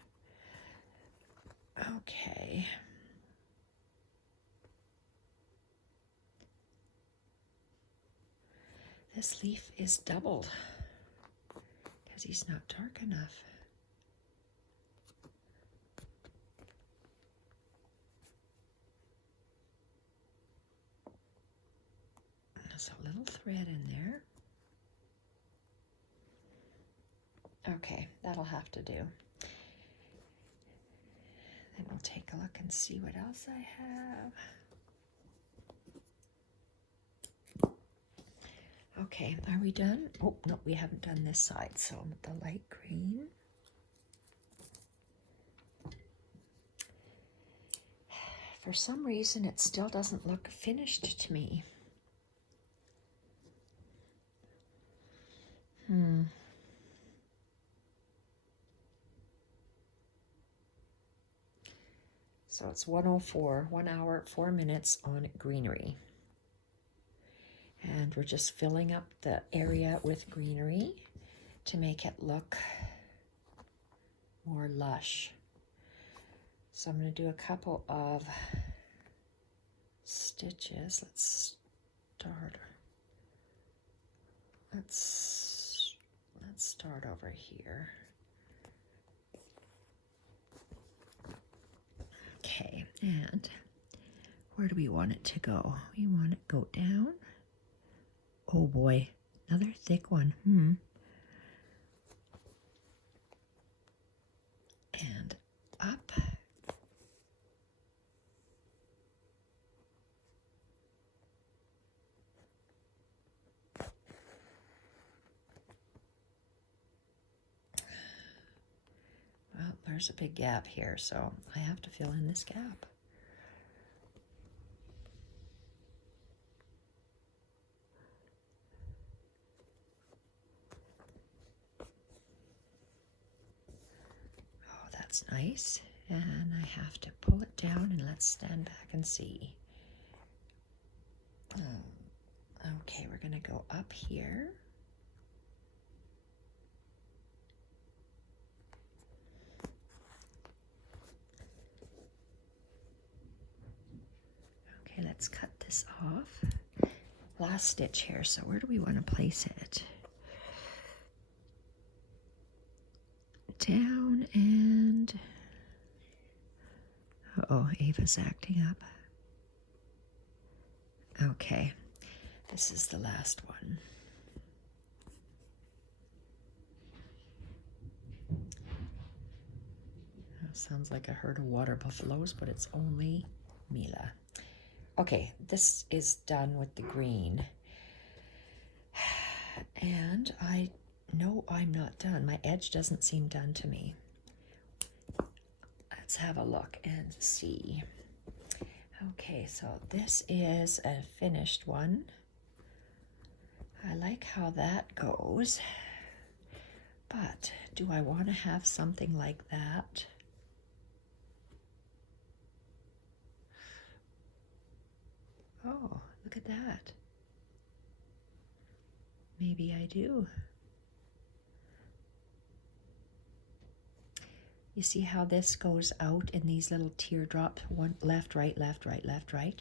Okay. This leaf is doubled because he's not dark enough. There's a little thread in there. Okay, that'll have to do. Then we'll take a look and see what else I have. Okay, are we done? Oh, no, we haven't done this side, so the light green. For some reason, it still doesn't look finished to me. So it's 1:04, 1 hour, 4 minutes on greenery. And we're just filling up the area with greenery to make it look more lush. So I'm going to do a couple of stitches. Let's start over here. Okay, and where do we want it to go? We want it to go down. Oh boy, Another thick one. And up. Well, there's a big gap here, so I have to fill in this gap. Oh, that's nice. And I have to pull it down, and let's stand back and see. Okay, we're going to go up here. Okay, let's cut this off. Last stitch here, so where do we want to place it? Down and... Uh-oh, Ava's acting up. Okay, this is the last one. Sounds like a herd of water buffaloes, but it's only Mila. Okay, this is done with the green. And I know I'm not done. My edge doesn't seem done to me. Let's have a look and see. Okay, so this is a finished one. I like how that goes. But do I want to have something like that? Oh, look at that. Maybe I do. You see how this goes out in these little teardrops? One left, right, left, right, left, right.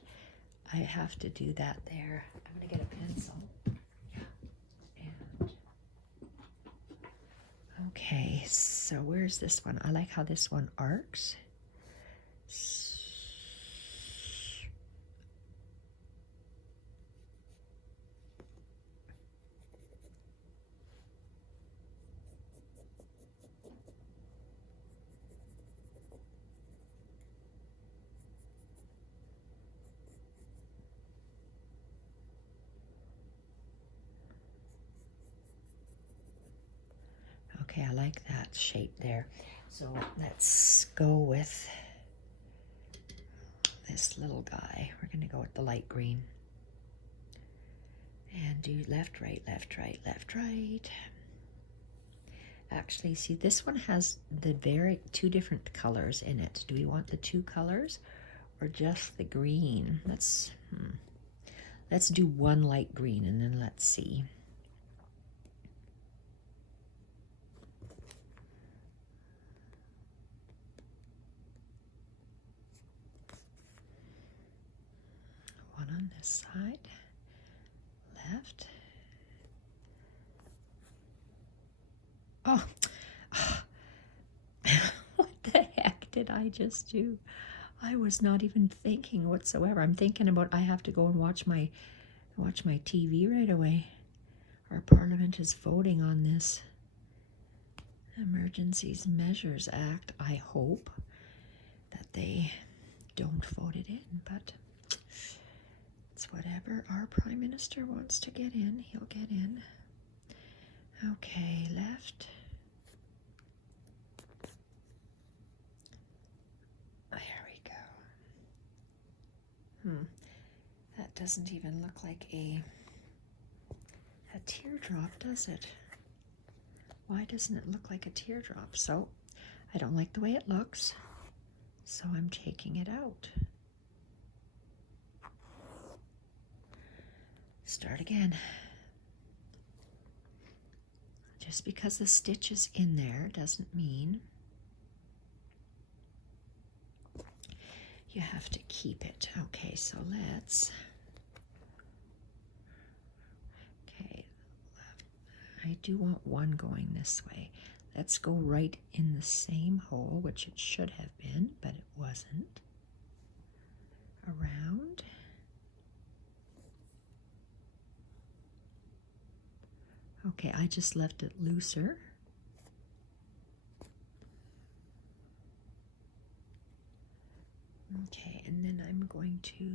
I have to do that there. I'm going to get a pencil. And okay, so where's this one? I like how this one arcs. Okay, I like that shape there. So let's go with this little guy. We're going to go with the light green. And do left, right, left, right, left, right. Actually, see, this one has the two different colors in it. Do we want the two colors or just the green? Let's do one light green and then let's see. One on this side, left. Oh, what the heck did I just do? I was not even thinking whatsoever. I'm thinking about I have to go and watch my TV right away. Our Parliament is voting on this Emergencies Measures Act. I hope that they don't vote it in, but it's whatever our Prime Minister wants to get in, he'll get in. Okay, left. There we go. That doesn't even look like a teardrop, does it? Why doesn't it look like a teardrop? So I don't like the way it looks, so I'm taking it out. Start again. Just because the stitch is in there doesn't mean you have to keep it. Okay, so let's... Okay, I do want one going this way. Let's go right in the same hole, which it should have been, but it wasn't. Around. Okay, I just left it looser. Okay, and then I'm going to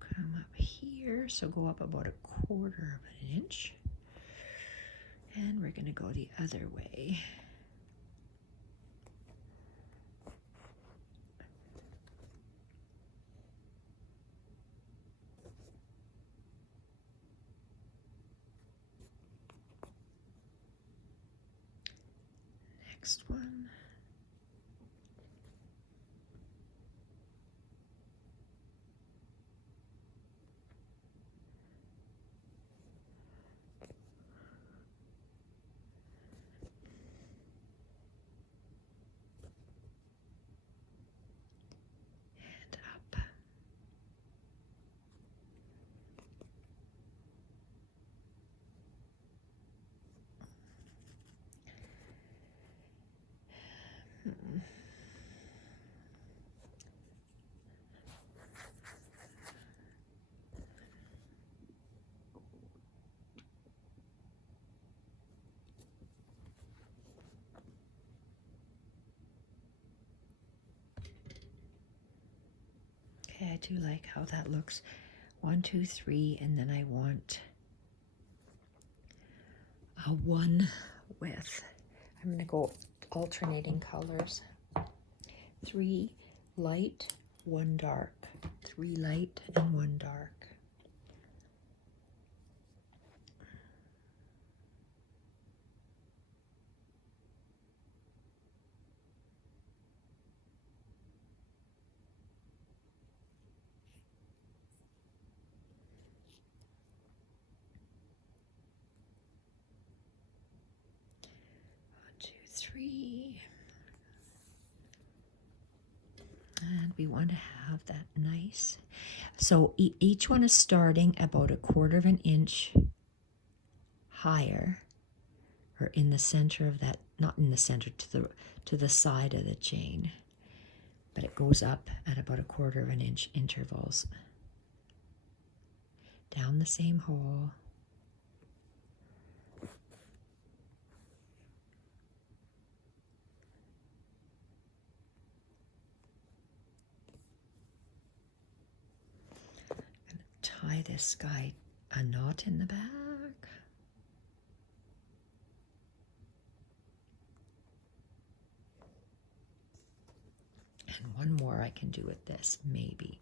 come up here, so go up about 1/4 of an inch. And we're going to go the other way. Next one. And up. Okay, I do like how that looks. 1, 2, 3, and then I want a 1 with. I'm going to go alternating colors. 3 light, 1 dark. 3 light and 1 dark. Three, and we want to have that nice. So each one is starting about 1/4 of an inch higher, or in the center of that, not in the center, to the side of the chain, but it goes up at about 1/4 of an inch intervals. Down the same hole. Tie this guy a knot in the back. And one more I can do with this, maybe.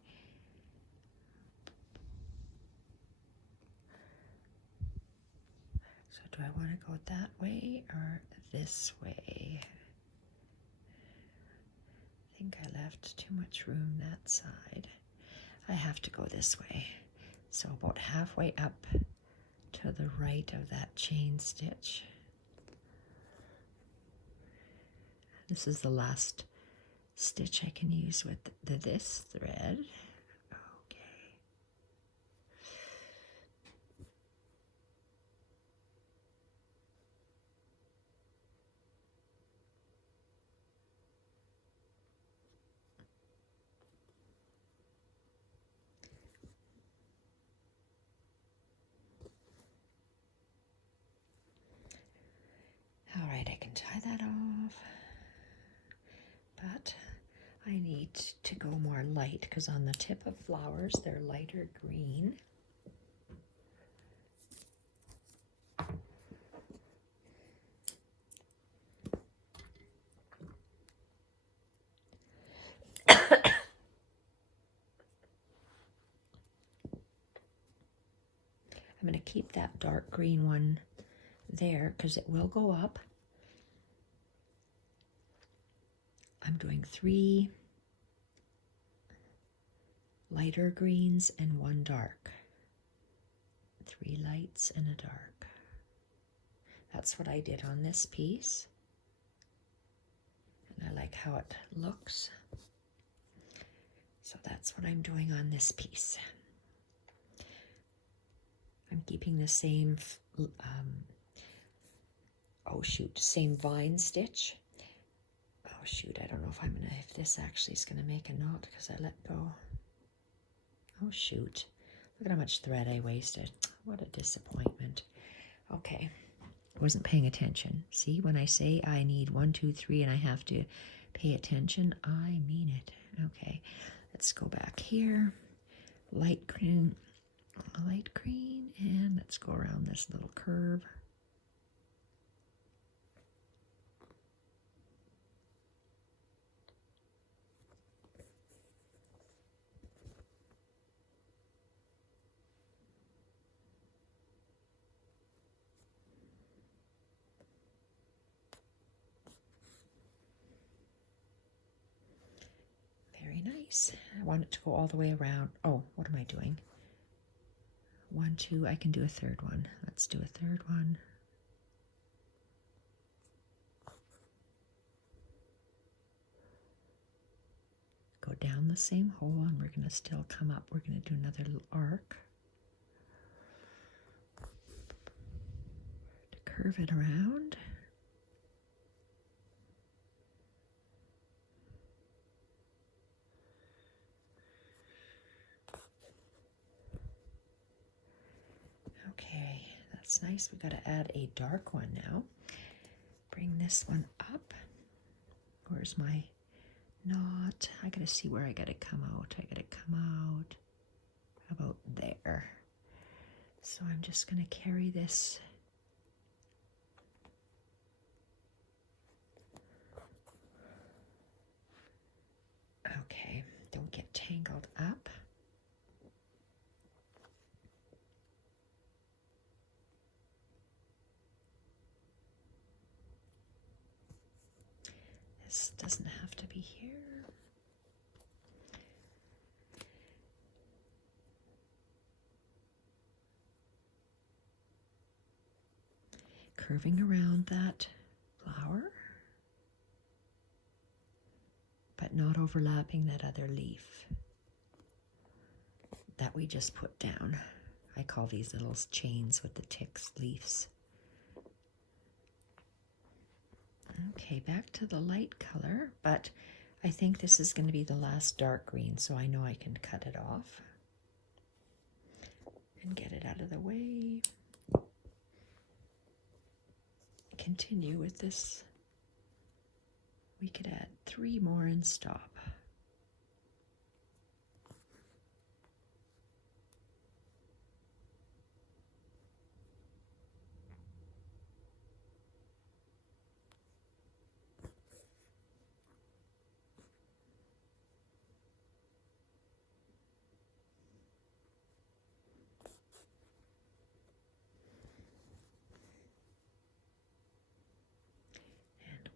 So do I want to go that way or this way? I think I left too much room that side. I have to go this way. So about halfway up to the right of that chain stitch. This is the last stitch I can use with this thread. Okay. All right, I can tie that off, but I need to go more light because on the tip of flowers, they're lighter green. I'm going to keep that dark green one there because it will go up. I'm doing 3 lighter greens and 1 dark. 3 lights and a dark. That's what I did on this piece. And I like how it looks. So that's what I'm doing on this piece. I'm keeping the same, same vine stitch. Oh shoot, I don't know if this actually is gonna make a knot because I let go. Oh shoot, Look at how much thread I wasted. What a disappointment. Okay, wasn't paying attention. See, when I say I need 1, 2, 3 and I have to pay attention, I mean it. Okay, let's go back here. Light green, and let's go around this little curve. Very nice. I want it to go all the way around. Oh, what am I doing? 1, 2, I can do a third one. Let's do a third one. Go down the same hole and we're going to still come up. We're going to do another little arc to curve it around. Okay, that's nice. We've got to add a dark one now. Bring this one up. Where's my knot? I got to see where I got to come out. I got to come out about there. So I'm just going to carry this okay, don't get tangled up. This doesn't have to be here. Curving around that flower, but not overlapping that other leaf that we just put down. I call these little chains with the ticks leaves. Okay, back to the light color, but I think this is going to be the last dark green, so I know I can cut it off and get it out of the way. Continue with this. We could add 3 more and stop.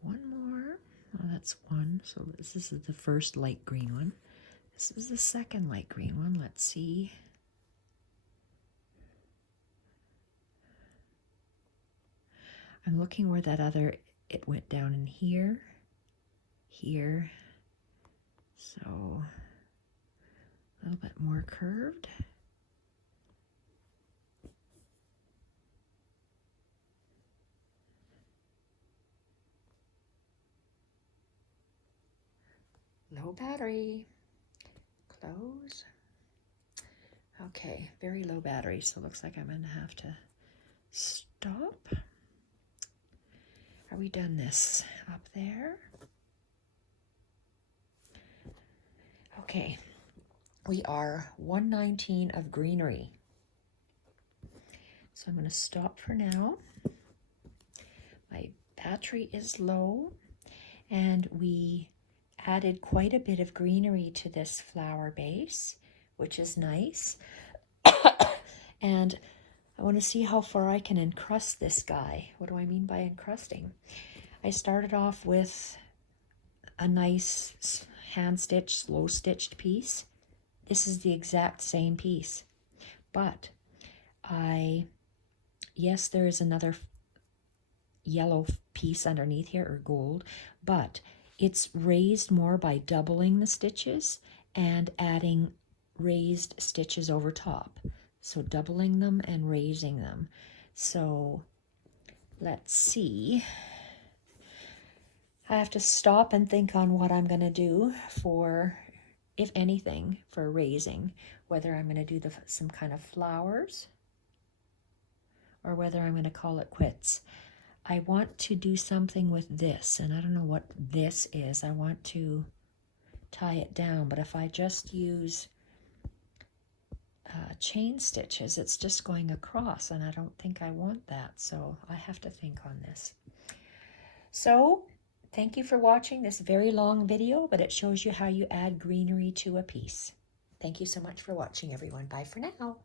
One more. Oh, that's one. So this is the first light green one. This is the second light green one. Let's see. I'm looking where that other, it went down in here, here. So a little bit more curved. Low battery, close. Okay, very low battery, so it looks like I'm gonna have to stop. Are we done this up there? Okay, we are 119 of Greenery. So I'm gonna stop for now. My battery is low, and we added quite a bit of greenery to this flower base, which is nice. And I want to see how far I can encrust this guy. What do I mean by encrusting? I started off with a nice hand-stitched, slow-stitched piece. This is the exact same piece. But yes, there is another yellow piece underneath here, or gold, but it's raised more by doubling the stitches and adding raised stitches over top. So doubling them and raising them. So let's see. I have to stop and think on what I'm going to do for if anything, for raising, whether I'm going to do some kind of flowers or whether I'm going to call it quits. I want to do something with this, and I don't know what this is. I want to tie it down, but if I just use chain stitches, it's just going across, and I don't think I want that, so I have to think on this. So thank you for watching this very long video, but it shows you how you add greenery to a piece. Thank you so much for watching, everyone. Bye for now.